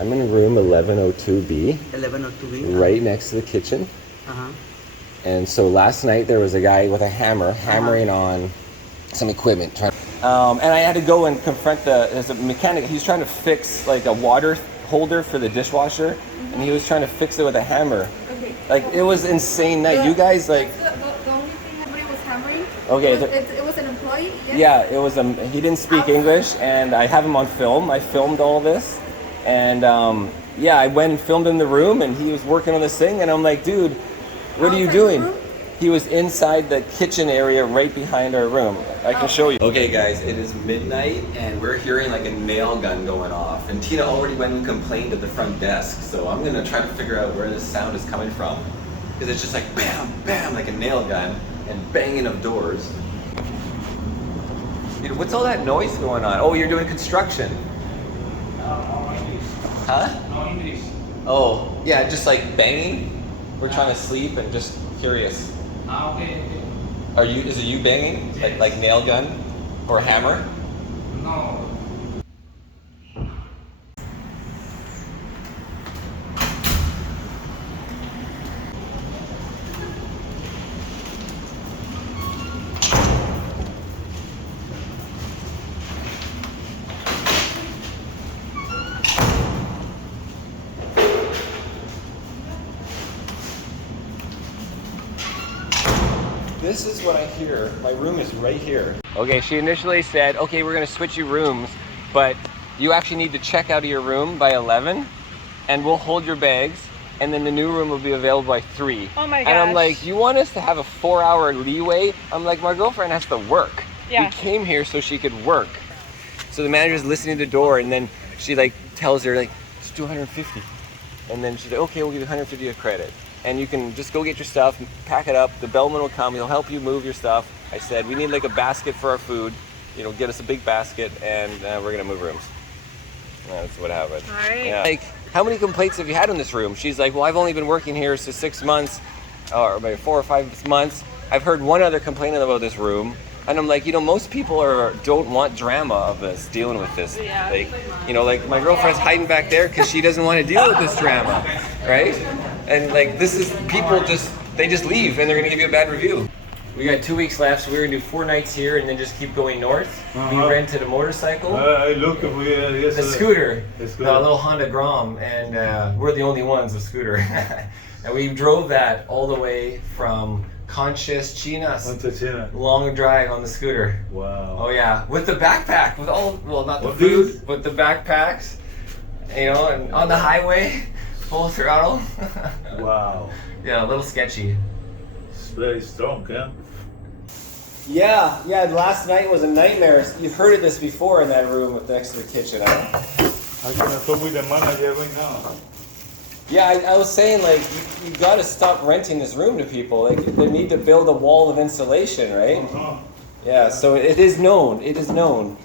I'm in room 1102B. 1102B. Right next to the kitchen. And so last night there was a guy with a hammer hammering on some equipment. And I had to go and confront there's a mechanic. He's trying to fix like a water holder for the dishwasher, and he was trying to fix it with a hammer. Okay. Like it was insane night. You guys like. The only thing somebody was hammering. Okay. It was an employee. Yes? Yeah, it was. He didn't speak English, and I have him on film. I filmed all this, and yeah, I went and filmed in the room, and he was working on this thing, and I'm like, dude, what are you doing? He was inside the kitchen area right behind our room. I can show you. Okay guys, it is midnight and we're hearing like a nail gun going off. And Tina already went and complained at the front desk. So I'm gonna try to figure out where this sound is coming from. Because it's just like bam, bam, like a nail gun and banging of doors. Dude, what's all that noise going on? Oh, you're doing construction. Huh? No English. Oh, yeah, just like banging. We're trying to sleep and just curious. Okay. Is it you banging? Yes. Like nail gun or hammer? No. This is what I hear. My room is right here. Okay, she initially said, okay, we're gonna switch you rooms, but you actually need to check out of your room by 11 and we'll hold your bags and then the new room will be available by 3. Oh my gosh. And I'm like, you want us to have a 4-hour leeway? I'm like, my girlfriend has to work. Yeah. We came here so she could work. So the manager's listening to the door and then she like tells her like, it's 250. And then she's like, okay, we'll give you 150 of credit. And you can just go get your stuff, pack it up. The bellman will come, he'll help you move your stuff. I said, we need like a basket for our food. You know, get us a big basket and we're gonna move rooms. That's what happened. All right. Yeah. Like, how many complaints have you had in this room? She's like, well, I've only been working here for 6 months, or maybe 4 or 5 months. I've heard one other complaint about this room. And I'm like, you know, most people don't want drama of this, dealing with this. Yeah. Like, you know, like my girlfriend's hiding back there because she doesn't want to deal with this drama, right? And like, this is, people they just leave and they're gonna give you a bad review. We got 2 weeks left, so we're gonna do 4 nights here and then just keep going north. We rented a motorcycle. I look at yes, A scooter, a a scooter. little Honda Grom, and we're the only ones with scooter. And we drove that all the way from Conchas, Chinas. Long drive on the scooter. Wow. Oh yeah, with the backpack, with all, well, not the food, but the backpacks, you know, and on the highway, full throttle. Wow. Yeah, a little sketchy. It's very strong, yeah? Yeah, last night was a nightmare. You've heard of this before in that room next to the kitchen, huh? I'm gonna talk with the manager right now. Yeah, I was saying, like, you gotta stop renting this room to people. Like, they need to build a wall of insulation, right? Yeah, so it is known. It is known.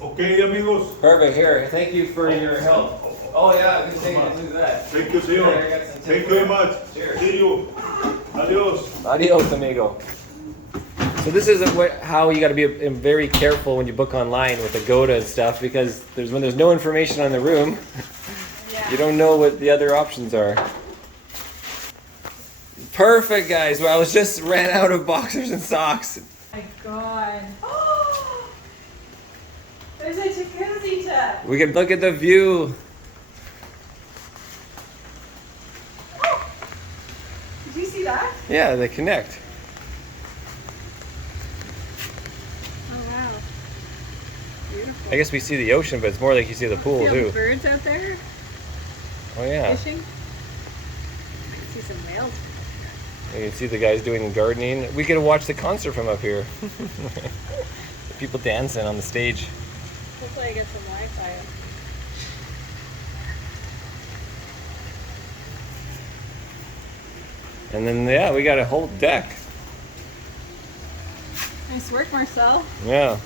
Okay, amigos. Perfect. Here, thank you for your help. Oh yeah, we can take it. Look at that. Thank you, senor. Here, I got some Thank you very much. Cheers. See you. Adios. Adios, amigo. So this is how you got to be very careful when you book online with the Goda and stuff, because when there's no information on the room, you don't know what the other options are. Perfect, guys. Well, I was just ran out of boxers and socks. Oh my god. Oh, there's a jacuzzi tub. We can look at the view. Oh, did you see that? Yeah, they connect. Oh wow. Beautiful. I guess we see the ocean, but it's more like you see the pool See all the too. birds out there Oh yeah. fishing. I can see some whales. You can see the guys doing gardening. We could watch the concert from up here. The people dancing on the stage. Hopefully I get some Wi-Fi. And then, yeah, we got a whole deck. Nice work, Marcel. Yeah.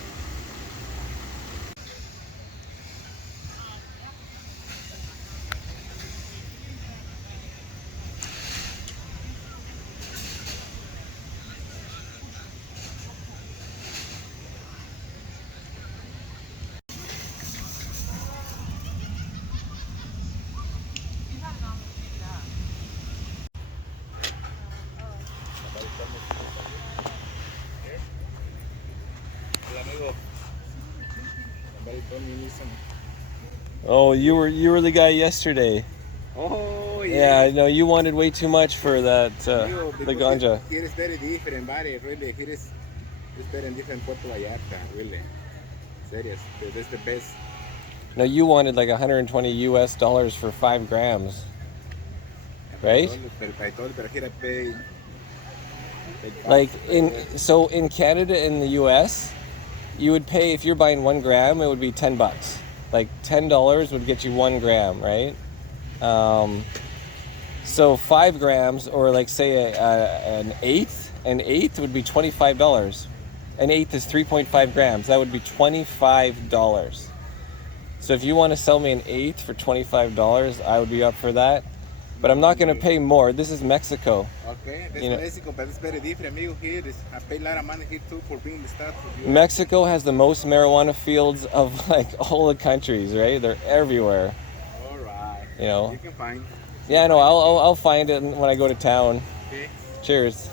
Oh, you were the guy yesterday. Oh, Yeah, I know you wanted way too much for that the ganja. Here is very different, buddy. Really, here is very different Puerto Vallarta, really. Serious. This is the best. No, you wanted like $120 for 5 grams, right? But here I pay. Like in Canada and the US, you would pay if you're buying 1 gram, it would be $10. Like $10 would get you 1 gram, right? So 5 grams, or like say an eighth would be $25. An eighth is 3.5 grams. That would be $25. So if you want to sell me an eighth for $25, I would be up for that. But I'm not going to pay more. This is Mexico. Okay, that's Mexico, but it's very different, amigo. Here is I pay a lot of money here too for being the stuff. Mexico has the most marijuana fields of like all the countries, right? They're everywhere. All right. You know. You can find. Yeah, no, I'll find it when I go to town. Okay. Cheers.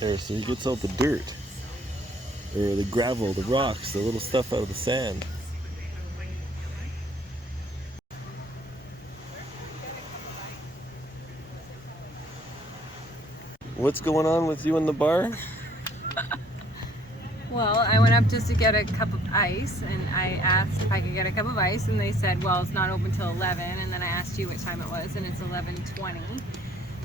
There, so he gets out the dirt, or the gravel, the rocks, the little stuff out of the sand. What's going on with you in the bar? Well, I went up just to get a cup of ice, and I asked if I could get a cup of ice, and they said, well, it's not open till 11, and then I asked you what time it was, and it's 11:20.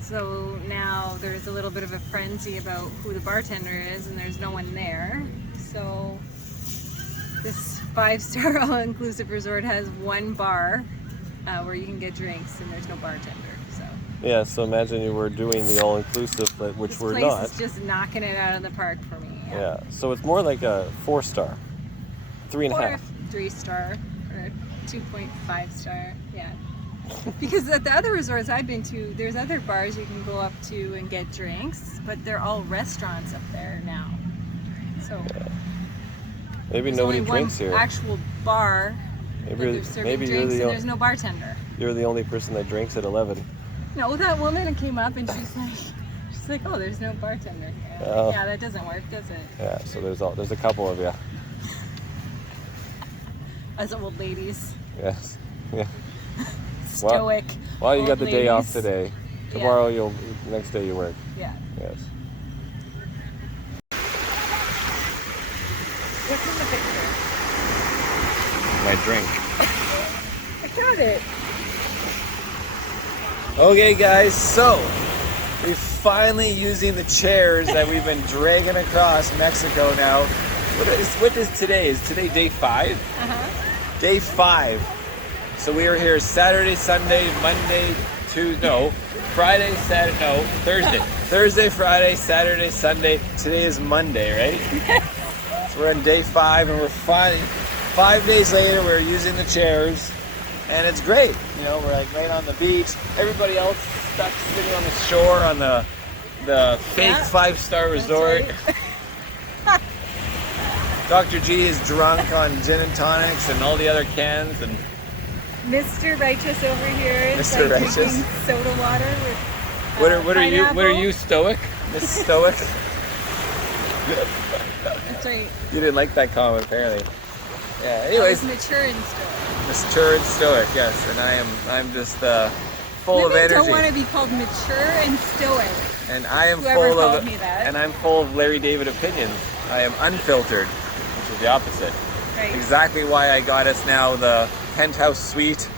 So now there's a little bit of a frenzy about who the bartender is, and there's no one there. So this 5-star all-inclusive resort has one bar where you can get drinks, and there's no bartender. So yeah, so imagine you were doing the all-inclusive, which we're not. This place is just knocking it out of the park for me. Yeah, so it's more like a 4-star, 3.5. Or 3-star, or 2.5-star, yeah. Because at the other resorts I've been to, there's other bars you can go up to and get drinks, but they're all restaurants up there now. So Maybe there's nobody only drinks one here. Actual bar. Maybe Maybe you're drinks, and there's no bartender. You're the only person that drinks at 11. No, that woman came up and she's like, oh, there's no bartender here. Oh. Yeah, that doesn't work, does it? Yeah, so there's a couple of you. As old ladies. Yes. Yeah. Stoic. Well, you old got the day off ladies. today. Yeah. Tomorrow next day you work. Yeah. Yes. What's in the picture? My drink. I got it. Okay guys, so we're finally using the chairs that we've been dragging across Mexico now. What is today? Is today day 5? Uh-huh. Day 5. So we are here Saturday, Sunday, Monday, Friday, Saturday, Thursday. Thursday, Friday, Saturday, Sunday. Today is Monday, right? So we're on day 5 and we're 5 days later, we're using the chairs. And it's great, you know, we're like right on the beach. Everybody else stuck sitting on the shore on the fake 5-star resort. Right. Dr.G is drunk on gin and tonics and all the other cans, and Mr. Righteous over here is Mr. like Righteous. drinking soda water with what are you? What are you, Stoic? Miss Stoic? That's right. You didn't like that comment, apparently. Yeah. I Anyways, was mature and stoic. mature and stoic, yes, and I'm just full Women of energy. don't want to be called mature and stoic. And I am Whoever full called of me that. and I'm full of Larry David opinions. I am unfiltered, which is the opposite. Right. Exactly why I got us now the penthouse suite.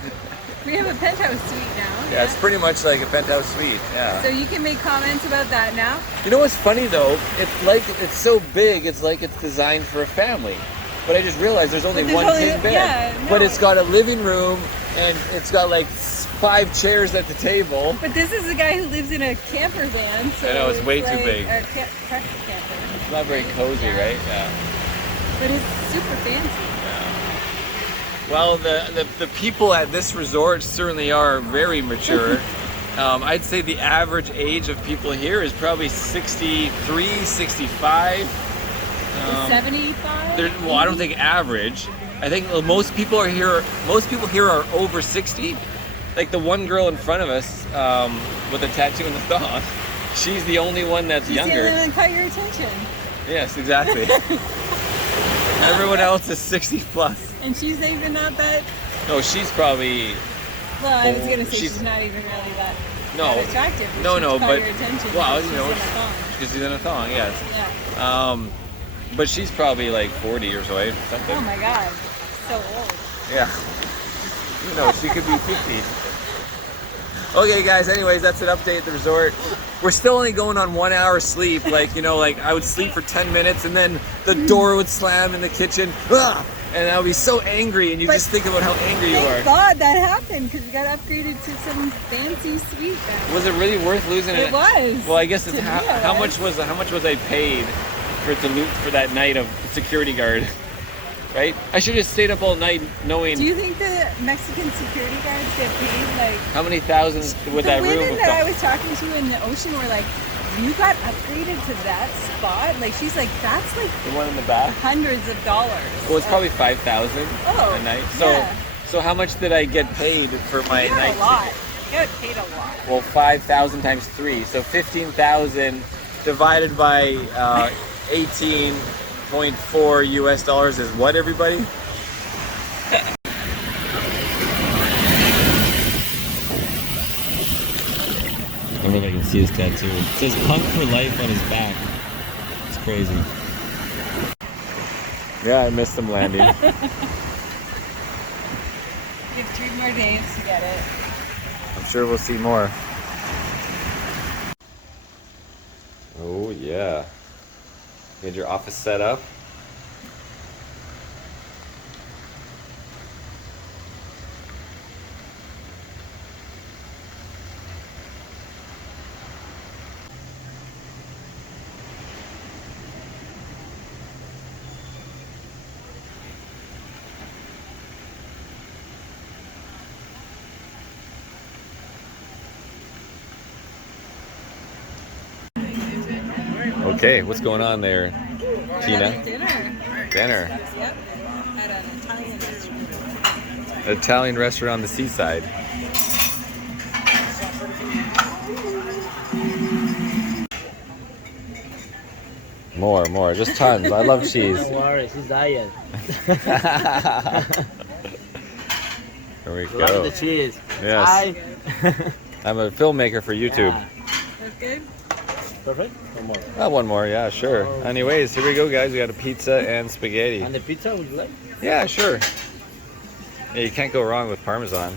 We have a penthouse suite now. Yeah, it's pretty much like a penthouse suite. Yeah. So you can make comments about that now. You know what's funny though? It's so big. It's like it's designed for a family. But I just realized there's only one king bed. Yeah, no. But it's got a living room and it's got like 5 chairs at the table. But this is a guy who lives in a camper van. So I know, it's way too like big. A camper. It's not very cozy, right? Yeah. But it's super fancy. Well, the people at this resort certainly are very mature. I'd say the average age of people here is probably 63, 65. 75? Well, I don't think average. I think most people are here. Most people here are over 60. Like the one girl in front of us with a tattoo in the thong. She's the only one that's She's younger. the only one that caught your attention. Yes, exactly. Everyone else is 60 plus. And she's even not that. No, she's probably. Well, I was gonna say She's- she's not even really that. No, that attractive. no, She no, caught but your attention well, because you know, she's in a thong. because she's in a thong, yes. Yeah. But she's probably like 40 or so, something. Oh my God, so old. Yeah. You know, she could be 50. Okay, guys. Anyways, that's an update at the resort. We're still only going on 1 hour sleep. Like, you know, like I would sleep for 10 minutes and then the door would slam in the kitchen. Ah! And I would be so angry, and you But just think about how angry you Thank are. God that happened because we got upgraded to some fancy suite. Then. Was it really worth losing it? It was. Well, I guess it's To me, how it much was I paid for it to loot for that night of security guard, right? I should have stayed up all night knowing Do you think the Mexican security guards get paid like? how many thousands would The that room women have that I cost. was talking to in the ocean were like, "You got upgraded to that spot." Like she's like, "That's like The one in the back. hundreds of dollars." Well, it's probably 5,000 Oh, a night. So, yeah. so how much did I get paid for my You got night? a lot. You got paid a lot. Well, 5,000 times 3, so 15,000 divided by 18.4 US dollars is what, everybody? I don't know if I can see his tattoo. It says "Punk for Life" on his back. It's crazy. Yeah, I missed him landing. You have 3 more days to get it. I'm sure we'll see more. Oh yeah. You had your office set up. Okay, what's going on there, Tina? Dinner. Dinner. Yep. At an Italian restaurant. An Italian restaurant on the seaside. More, just tons. I love cheese. Don't worry, she's diet. There we Love go. the cheese. Yes. Hi. I'm a filmmaker for YouTube. Yeah. That's good. Perfect. One more. One more, yeah, sure. Anyways, here we go, guys. We got a pizza and spaghetti. And the pizza, would you like? Yeah, sure. Yeah, you can't go wrong with Parmesan.